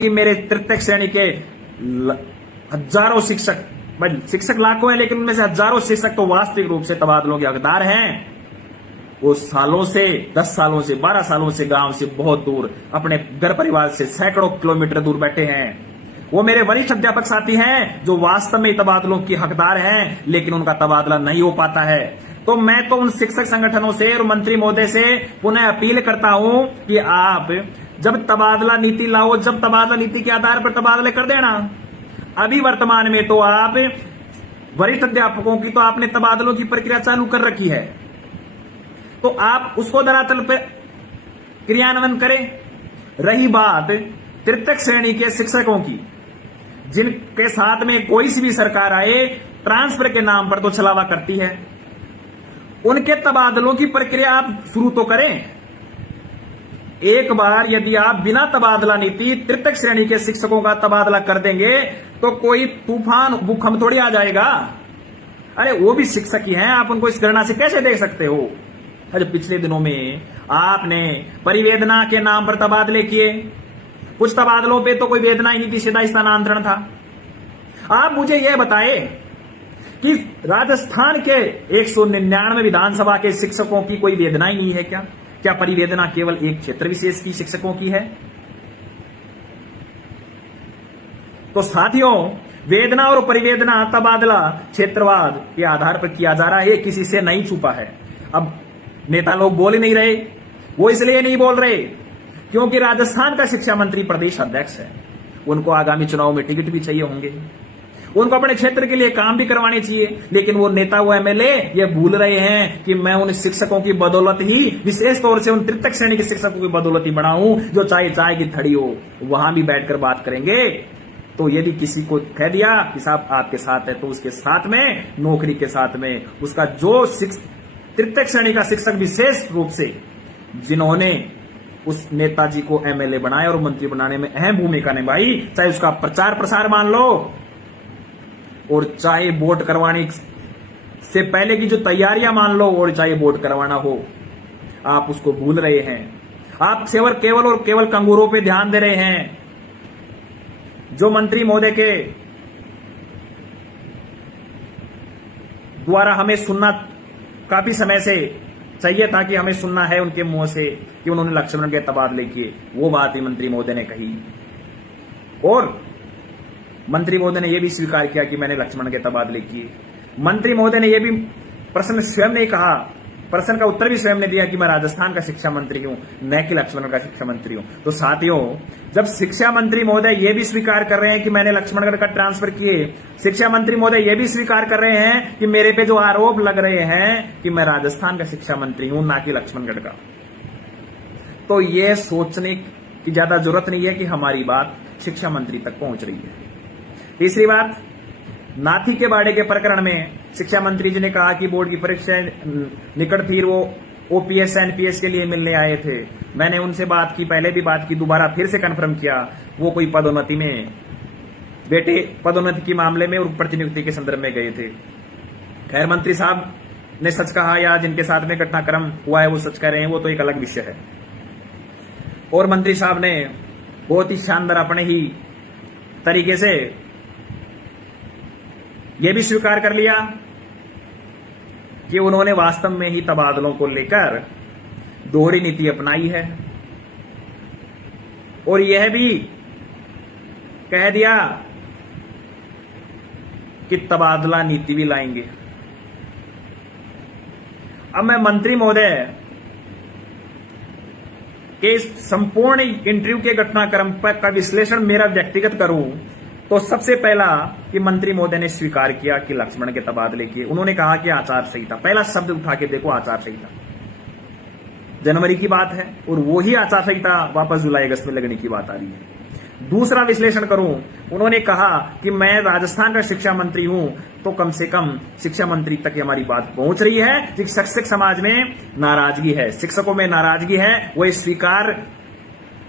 कि मेरे तृतीय श्रेणी के हजारों शिक्षक, शिक्षक लाखों हैं लेकिन उनमें से हजारों शिक्षक तो वास्तविक रूप से तबादलों के हकदार हैं। वो सालों से, 10 सालों से, 12 सालों से गांव से बहुत दूर, अपने घर परिवार से सैकड़ों किलोमीटर दूर बैठे हैं। वो मेरे वरिष्ठ अध्यापक साथी हैं जो वास्तव में तबादलों की हकदार हैं, लेकिन उनका तबादला नहीं हो पाता है। तो मैं तो उन शिक्षक संगठनों से और मंत्री महोदय से पुनः अपील करता हूं कि आप जब तबादला नीति लाओ, जब तबादला नीति के आधार पर तबादले कर देना। अभी वर्तमान में तो आप वरिष्ठ अध्यापकों की तो आपने तबादलों की प्रक्रिया चालू कर रखी है, तो आप उसको धरातल पर क्रियान्वयन करें। रही बात तृतीय श्रेणी के शिक्षकों की, जिनके साथ में कोई सी भी सरकार आए ट्रांसफर के नाम पर तो छलावा करती है, उनके तबादलों की प्रक्रिया आप शुरू तो करें। एक बार यदि आप बिना तबादला नीति तृतीय श्रेणी के शिक्षकों का तबादला कर देंगे तो कोई तूफान भूकंप थोड़ी आ जाएगा। अरे वो भी शिक्षक ही हैं, आप उनको इस गणना से कैसे देख सकते हो। अरे पिछले दिनों में आपने परिवेदना के नाम पर तबादले किए, कुछ तबादलों पे तो कोई वेदना ही नहीं थी, सीधा स्थानांतरण था। आप मुझे यह बताएं कि राजस्थान के 199 विधानसभा के शिक्षकों की कोई वेदना ही नहीं है क्या? क्या परिवेदना केवल एक क्षेत्र विशेष की शिक्षकों की है? तो साथियों, वेदना और परिवेदना तबादला क्षेत्रवाद के आधार पर किया जा रहा है, किसी से नहीं छुपा है। अब नेता लोग बोल ही नहीं रहे, वो इसलिए नहीं बोल रहे क्योंकि राजस्थान का शिक्षा मंत्री प्रदेश अध्यक्ष है, उनको आगामी चुनाव में टिकट भी चाहिए होंगे, उनको अपने क्षेत्र के लिए काम भी करवाने चाहिए। लेकिन वो नेता, वो एमएलए ये भूल रहे हैं कि मैं उन शिक्षकों की बदौलत ही, विशेष तौर से उन तृतीय श्रेणी के शिक्षकों की बदौलत ही बना हूं, जो चाहे चाय की थड़ी हो वहां भी बैठकर बात करेंगे। तो यदि किसी को कह दिया कि साहब आपके साथ है, तो उसके साथ में, नौकरी के साथ में, उसका जो तृतीय श्रेणी का शिक्षक विशेष रूप से जिन्होंने उस नेताजी को एमएलए बनाया और मंत्री बनाने में अहम भूमिका निभाई, चाहे उसका प्रचार प्रसार मान लो और चाहे वोट करवाने से पहले की जो तैयारियां मान लो और चाहे वोट करवाना हो, आप उसको भूल रहे हैं। आप केवल और केवल कंगूरों पे ध्यान दे रहे हैं। जो मंत्री महोदय के द्वारा हमें सुनना काफी समय से चाहिए था, कि हमें सुनना है उनके मुंह से कि उन्होंने लक्ष्मण के तबादले किए, वो बात ही मंत्री महोदय ने कही। और मंत्री महोदय ने यह भी स्वीकार किया कि मैंने लक्ष्मण के तबादले किए। मंत्री महोदय ने यह भी प्रश्न स्वयं ने कहा, प्रश्न का उत्तर भी स्वयं ने दिया कि मैं राजस्थान का शिक्षा मंत्री हूं, न कि लक्ष्मण का शिक्षा मंत्री हूं। तो साथियों, जब शिक्षा मंत्री महोदय यह भी स्वीकार कर रहे हैं कि मैंने लक्ष्मणगढ़ का ट्रांसफर किए, शिक्षा मंत्री महोदय यह भी स्वीकार कर रहे हैं कि मेरे पे जो आरोप लग रहे हैं कि मैं राजस्थान का शिक्षा मंत्री हूं, ना कि लक्ष्मणगढ़ का, तो यह सोचने की ज्यादा जरूरत नहीं है कि हमारी बात शिक्षा मंत्री तक पहुंच रही है। तीसरी बात, नाथी के बाड़े के प्रकरण में शिक्षा मंत्री जी ने कहा कि बोर्ड की परीक्षाएं निकट थी, वो ओपीएस एनपीएस के लिए मिलने आए थे। मैंने उनसे बात की, पहले भी बात की, दोबारा फिर से कंफर्म किया, वो कोई पदोन्नति में, बेटे पदोन्नति के मामले में और प्रतिनियुक्ति के संदर्भ में गए थे। खैर, मंत्री साहब ने सच कहा या जिनके साथ में घटनाक्रम हुआ है वो सच कह रहे हैं, वो तो एक अलग विषय है। और मंत्री साहब ने बहुत ही शानदार अपने ही तरीके से यह भी स्वीकार कर लिया कि उन्होंने वास्तव में ही तबादलों को लेकर दोहरी नीति अपनाई है, और यह भी कह दिया कि तबादला नीति भी लाएंगे। अब मैं मंत्री महोदय के संपूर्ण इंटरव्यू के घटनाक्रम का विश्लेषण मेरा व्यक्तिगत करूं तो सबसे पहला कि मंत्री महोदय ने स्वीकार किया कि लक्ष्मण के तबादले किए। उन्होंने कहा कि आचार संहिता, पहला शब्द उठा के देखो, आचार संहिता जनवरी की बात है और वो ही आचार संहिता वापस जुलाई अगस्त में लगने की बात आ रही है। दूसरा विश्लेषण करूं, उन्होंने कहा कि मैं राजस्थान का शिक्षा मंत्री हूं, तो कम से कम शिक्षा मंत्री तक हमारी बात पहुंच रही है कि शिक्षक समाज में नाराजगी है, शिक्षकों में नाराजगी है, वो स्वीकार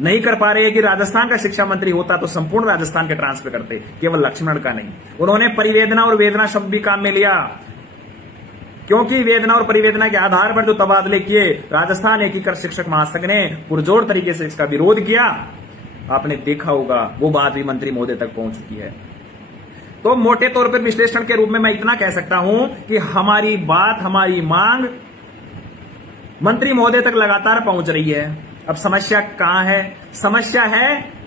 नहीं कर पा रहे कि राजस्थान का शिक्षा मंत्री होता तो संपूर्ण राजस्थान के ट्रांसफर करते, केवल लक्ष्मण का नहीं। उन्होंने परिवेदना और वेदना शब्द भी काम में लिया, क्योंकि वेदना और परिवेदना के आधार पर जो तबादले किए, राजस्थान एकीकृत शिक्षक महासंघ ने पुरजोर तरीके से इसका विरोध किया। आपने देखा होगा वो बात भी मंत्री महोदय तक पहुंच चुकी है। तो मोटे तौर पर विश्लेषण के रूप में मैं इतना कह सकता हूं कि हमारी बात, हमारी मांग मंत्री महोदय तक लगातार पहुंच रही है। अब समस्या कहां है? समस्या है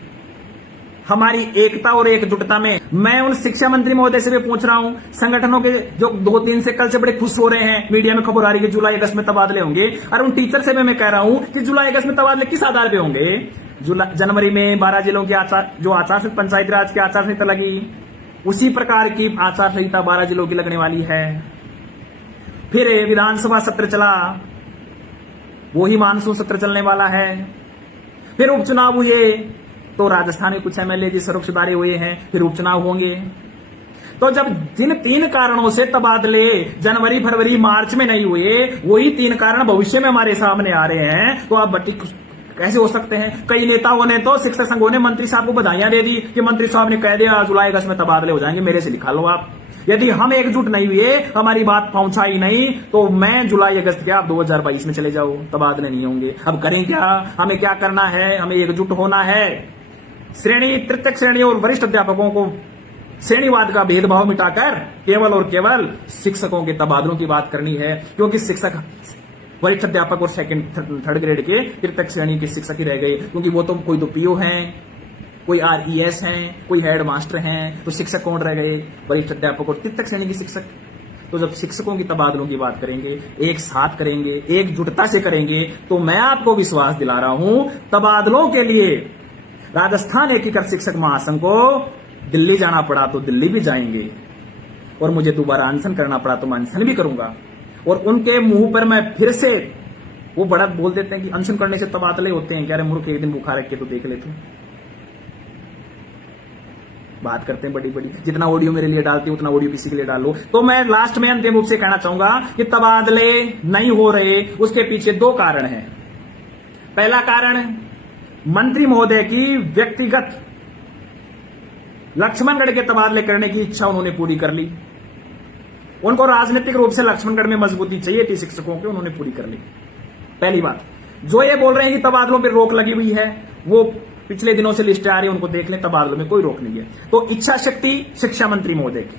हमारी एकता और एकजुटता में। मैं उन शिक्षा मंत्री महोदय से भी पूछ रहा हूं, संगठनों के जो 2-3 से कल से बड़े खुश हो रहे हैं, मीडिया में खबर आ रही है कि जुलाई अगस्त में तबादले होंगे, और उन टीचर से भी मैं कह रहा हूं कि जुलाई अगस्त में तबादले किस आधार पे होंगे? जनवरी में 12 जिलों की जो आचार संहिता, पंचायती राज की आचार संहिता लगी, उसी प्रकार की आचार संहिता 12 जिलों की लगने वाली है। फिर विधानसभा सत्र चला, वही मानसून सत्र चलने वाला है। फिर उपचुनाव हुए, तो राजस्थान में कुछ एमएलए की सड़क सुधारे हुए हैं, फिर उपचुनाव होंगे। तो जब जिन 3 कारणों से तबादले जनवरी, फरवरी, मार्च में नहीं हुए, वही 3 कारण भविष्य में हमारे सामने आ रहे हैं, तो आप बट्टी कैसे हो सकते हैं? कई नेताओं ने तो, शिक्षक संघों ने मंत्री साहब को बधाइयां दे दी कि मंत्री साहब ने कह दिया जुलाई अगस्त में तबादले हो जाएंगे, मेरे से लिखा लो आप। यदि हम एकजुट नहीं हुए, हमारी बात पहुंचाई नहीं, तो मैं जुलाई अगस्त के आप 2022 में चले जाओ, तबादले नहीं होंगे। अब करें क्या? हमें क्या करना है? हमें एकजुट होना है। श्रेणी, तृतीय श्रेणी और वरिष्ठ अध्यापकों को श्रेणीवाद का भेदभाव मिटाकर केवल और केवल शिक्षकों के तबादलों की बात करनी है, क्योंकि शिक्षक वरिष्ठ अध्यापक और सेकंड, थर्ड ग्रेड के तृतीय श्रेणी के शिक्षक ही रह गए, क्योंकि वो तो कोई तो पीओ हैं, कोई आरईएस हैं, कोई हेड मास्टर हैं, तो शिक्षक कौन रह गए? वरिष्ठ अध्यापक और तृतीय श्रेणी के शिक्षक। तो जब शिक्षकों की तबादलों की बात करेंगे, एक साथ करेंगे, एकजुटता से करेंगे, तो मैं आपको विश्वास दिला रहा हूं, तबादलों के लिए राजस्थान एकीकृत शिक्षक महासंघ को दिल्ली जाना पड़ा तो दिल्ली भी जाएंगे, और मुझे दोबारा अनशन करना पड़ा तो मैं अनशन भी करूंगा। और उनके मुंह पर मैं फिर से, वो बड़ा बोल देते हैं कि अनशन करने से तबादले होते हैं, क्या रे मूर्ख, एक दिन बुखार रख के तो देख ले तू। बात करते हैं बड़ी बड़ी, जितना ऑडियो मेरे लिए डालते हैं उतना ऑडियो किसी के लिए डालो। तो मैं लास्ट में अंतिम रूप से कहना चाहूंगा कि तबादले नहीं हो रहे, उसके पीछे 2 कारण हैं। पहला कारण, मंत्री महोदय की व्यक्तिगत लक्ष्मणगढ़ के तबादले करने की इच्छा उन्होंने पूरी कर ली। उनको राजनीतिक रूप से लक्ष्मणगढ़ में मजबूती चाहिए थी शिक्षकों की, उन्होंने पूरी कर ली। पहली बात। जो ये बोल रहे हैं कि तबादलों पर रोक लगी हुई है, वो पिछले दिनों से लिस्ट आ रही है, उनको देख लें, तबादलों में कोई रोक नहीं है। तो इच्छा शक्ति शिक्षा मंत्री महोदय की,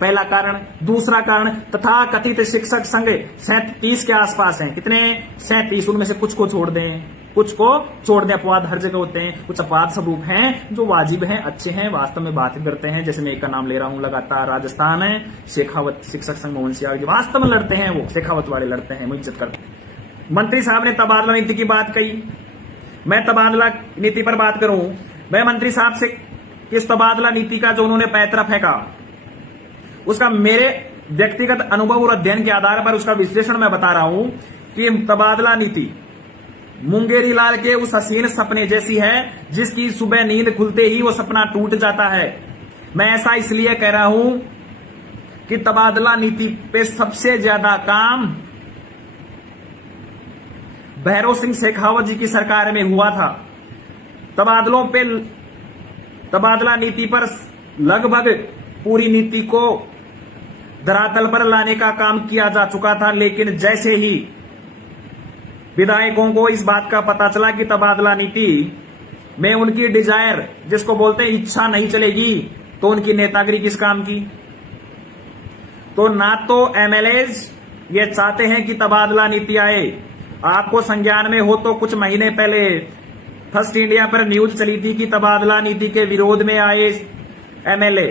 पहला कारण। दूसरा कारण, तथा कथित शिक्षक संघ 37 के आसपास हैं। कितने? 37। उनमें से कुछ को छोड़ दें, कुछ को छोड़ दें। अपवाद हर जगह होते हैं, कुछ अपवाद स्वरूप हैं जो वाजिब हैं, अच्छे हैं, वास्तव में बात करते हैं। जैसे मैं एक का नाम ले रहा हूं लगातार, राजस्थान है, शेखावत शिक्षक संघ मोहन सियाग, वास्तव में लड़ते हैं, वो शेखावत वाले लड़ते हैं, मैं इज्जत करते हैं। मंत्री साहब ने तबादला नीति की बात कही, मैं तबादला नीति पर बात करूं। मैं मंत्री साहब से इस तबादला नीति का जो उन्होंने पैतरा फेंका, उसका मेरे व्यक्तिगत अनुभव और अध्ययन के आधार पर उसका विश्लेषण मैं बता रहा हूं कि तबादला नीति मुंगेरी लाल के उस हसीन सपने जैसी है जिसकी सुबह नींद खुलते ही वो सपना टूट जाता है। मैं ऐसा इसलिए कह रहा हूं कि तबादला नीति पे सबसे ज्यादा काम भैरव सिंह शेखावत जी की सरकार में हुआ था। तबादलों पे, तबादला नीति पर लगभग पूरी नीति को धरातल पर लाने का काम किया जा चुका था, लेकिन जैसे ही विधायकों को इस बात का पता चला कि तबादला नीति में उनकी डिजायर, जिसको बोलते हैं इच्छा, नहीं चलेगी, तो उनकी नेतागिरी किस काम की? तो ना तो एमएलएज ये चाहते हैं कि तबादला नीति आए। आपको संज्ञान में हो तो कुछ महीने पहले फर्स्ट इंडिया पर न्यूज चली थी कि तबादला नीति के विरोध में आए एमएलए,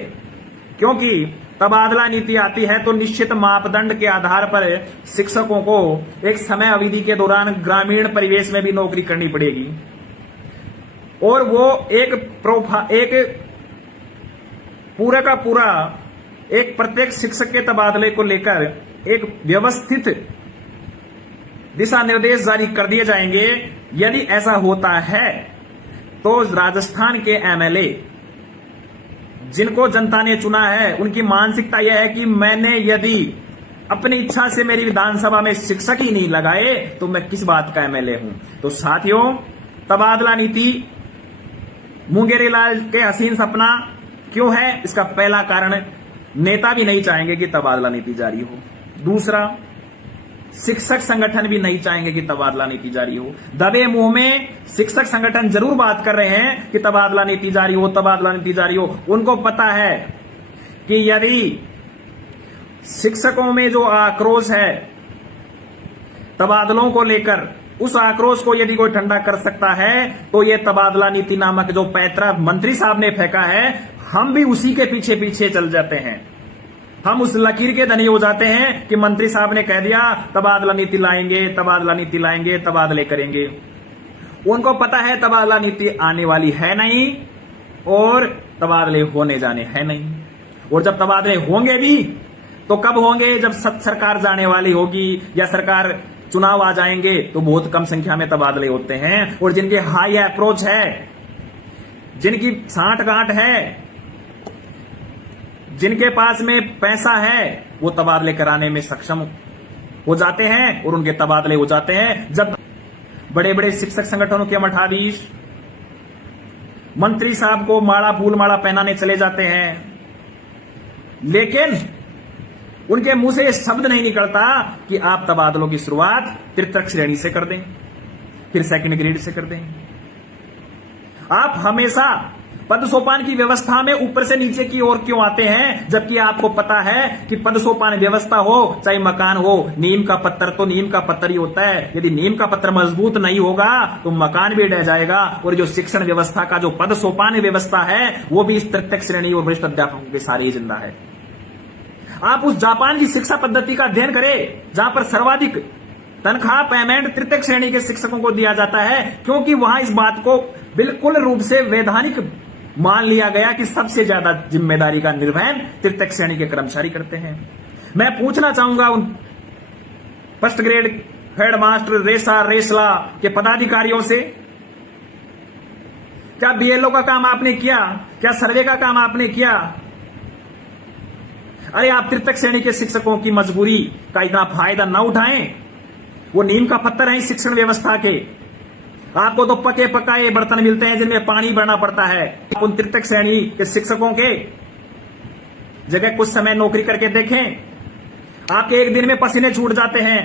क्योंकि तबादला नीति आती है तो निश्चित मापदंड के आधार पर शिक्षकों को एक समय अवधि के दौरान ग्रामीण परिवेश में भी नौकरी करनी पड़ेगी, और वो एक पूरा का पूरा एक प्रत्येक शिक्षक के तबादले को लेकर एक व्यवस्थित दिशा निर्देश जारी कर दिए जाएंगे। यदि ऐसा होता है तो राजस्थान के एमएलए जिनको जनता ने चुना है, उनकी मानसिकता यह है कि मैंने यदि अपनी इच्छा से मेरी विधानसभा में शिक्षक ही नहीं लगाए तो मैं किस बात का एमएलए हूं। तो साथियों, तबादला नीति मुंगेरी लाल के हसीन सपना क्यों है? इसका पहला कारण, नेता भी नहीं चाहेंगे कि तबादला नीति जारी हो। दूसरा, शिक्षक संगठन भी नहीं चाहेंगे कि तबादला नीति जारी हो। दबे मुंह में शिक्षक संगठन जरूर बात कर रहे हैं कि तबादला नीति जारी हो, तबादला नीति जारी हो। उनको पता है कि यदि शिक्षकों में जो आक्रोश है तबादलों को लेकर, उस आक्रोश को यदि कोई ठंडा कर सकता है तो ये तबादला नीति नामक जो पैंतरा मंत्री साहब ने फेंका है, हम भी उसी के पीछे पीछे चल जाते हैं। हम उस लकीर के धनी हो जाते हैं कि मंत्री साहब ने कह दिया तबादला नीति लाएंगे, तबादला नीति लाएंगे, तबादले करेंगे। उनको पता है तबादला नीति आने वाली है नहीं और तबादले होने जाने हैं नहीं। और जब तबादले होंगे भी तो कब होंगे? जब सरकार जाने वाली होगी या सरकार चुनाव आ जाएंगे तो बहुत कम संख्या में तबादले होते हैं। और जिनके हाई अप्रोच है, जिनकी सांठ गांठ है, जिनके पास में पैसा है, वो तबादले कराने में सक्षम हो जाते हैं और उनके तबादले हो जाते हैं। जब बड़े बड़े शिक्षक संगठनों के मठाधीश मंत्री साहब को माला फूल माला पहनाने चले जाते हैं, लेकिन उनके मुंह से यह शब्द नहीं निकलता कि आप तबादलों की शुरुआत तृतीय श्रेणी से कर दें, फिर सेकंड ग्रेड से कर दें। आप हमेशा पद सोपान की व्यवस्था में ऊपर से नीचे की ओर क्यों आते हैं, जबकि आपको पता है कि पद सोपान व्यवस्था हो चाहे मकान हो, नीम का पत्थर तो नीम का पत्थर ही होता है। यदि नीम का पत्थर मजबूत नहीं होगा तो मकान भी ढह जाएगा। और जो शिक्षण व्यवस्था का जो पद सोपान व्यवस्था है वो भी इस तृतीय श्रेणी और वरिष्ठ अध्यापकों के सारे ही जिंदा है। आप उस जापान की शिक्षा पद्धति का अध्ययन करें जहां पर सर्वाधिक तनख्वाह पेमेंट तृतीय श्रेणी के शिक्षकों को दिया जाता है, क्योंकि वहां इस बात को बिल्कुल रूप से वैधानिक मान लिया गया कि सबसे ज्यादा जिम्मेदारी का निर्वहन तृतीय श्रेणी के कर्मचारी करते हैं। मैं पूछना चाहूंगा उन फर्स्ट ग्रेड हेडमास्टर रेसा रेसला के पदाधिकारियों से, क्या बीएलओ का काम आपने किया? क्या सर्वे का काम आपने किया? अरे आप तृतीय श्रेणी के शिक्षकों की मजबूरी का इतना फायदा न उठाएं। वो नीम का पत्थर है शिक्षण व्यवस्था के। आपको तो पके पकाए बर्तन मिलते हैं जिनमें पानी भरना पड़ता है। आप उन तृतीय श्रेणी के शिक्षकों के जगह कुछ समय नौकरी करके देखें, आपके एक दिन में पसीने छूट जाते हैं।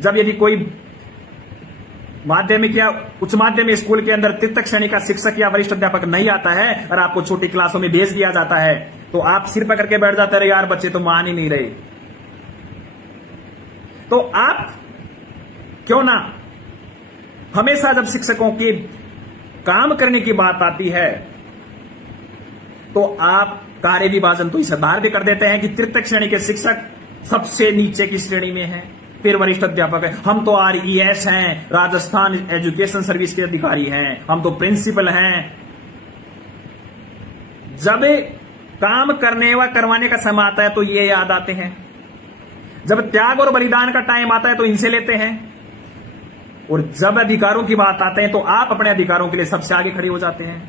जब यदि कोई माध्यमिक या उच्च माध्यमिक स्कूल के अंदर तृतीय श्रेणी का शिक्षक या वरिष्ठ अध्यापक नहीं आता है और आपको छोटी क्लासों में भेज दिया जाता है, तो आप सिर पकड़ के बैठ जाते रहे, यार बच्चे तो मान ही नहीं रहे। तो आप क्यों ना हमेशा जब शिक्षकों की काम करने की बात आती है तो आप कार्य विभाजन तो इस आधार भी कर देते हैं कि तृतीय श्रेणी के शिक्षक सबसे नीचे की श्रेणी में हैं, फिर वरिष्ठ अध्यापक है। हम तो RES हैं, राजस्थान एजुकेशन सर्विस के अधिकारी हैं, हम तो प्रिंसिपल हैं। जब काम करने व करवाने का समय आता है तो ये याद आते हैं, जब त्याग और बलिदान का टाइम आता है तो इनसे लेते हैं, और जब अधिकारों की बात आते हैं तो आप अपने अधिकारों के लिए सबसे आगे खड़े हो जाते हैं।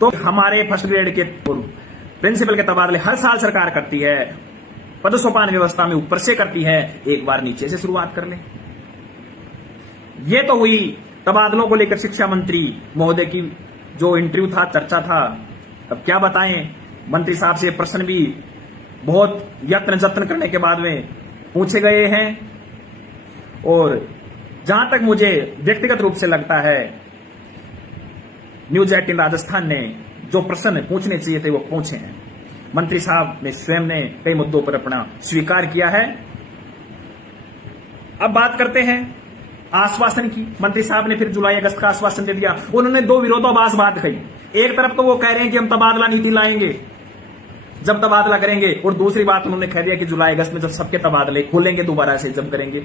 तो हमारे फर्स्ट ग्रेड के प्रिंसिपल के तबादले हर साल सरकार करती है, पद सोपान व्यवस्था में ऊपर से करती है, एक बार नीचे से शुरुआत कर ले। ये तो हुई तबादलों को लेकर शिक्षा मंत्री महोदय की जो इंटरव्यू था, चर्चा था। अब क्या बताएं, मंत्री साहब से प्रश्न भी बहुत यत्न जत्न करने के बाद में पूछे गए हैं, और जहां तक मुझे व्यक्तिगत रूप से लगता है न्यूज 18 राजस्थान ने जो प्रश्न पूछने चाहिए थे वो पूछे हैं। मंत्री साहब ने स्वयं ने कई मुद्दों पर अपना स्वीकार किया है। अब बात करते हैं आश्वासन की। मंत्री साहब ने फिर जुलाई अगस्त का आश्वासन दे दिया। उन्होंने दो विरोधाभास बात कही। एक तरफ तो वो कह रहे हैं कि हम तबादला नीति लाएंगे जब तबादला करेंगे, और दूसरी बात उन्होंने कह दिया कि जुलाई अगस्त में जब सबके तबादले खोलेंगे दोबारा से जब करेंगे।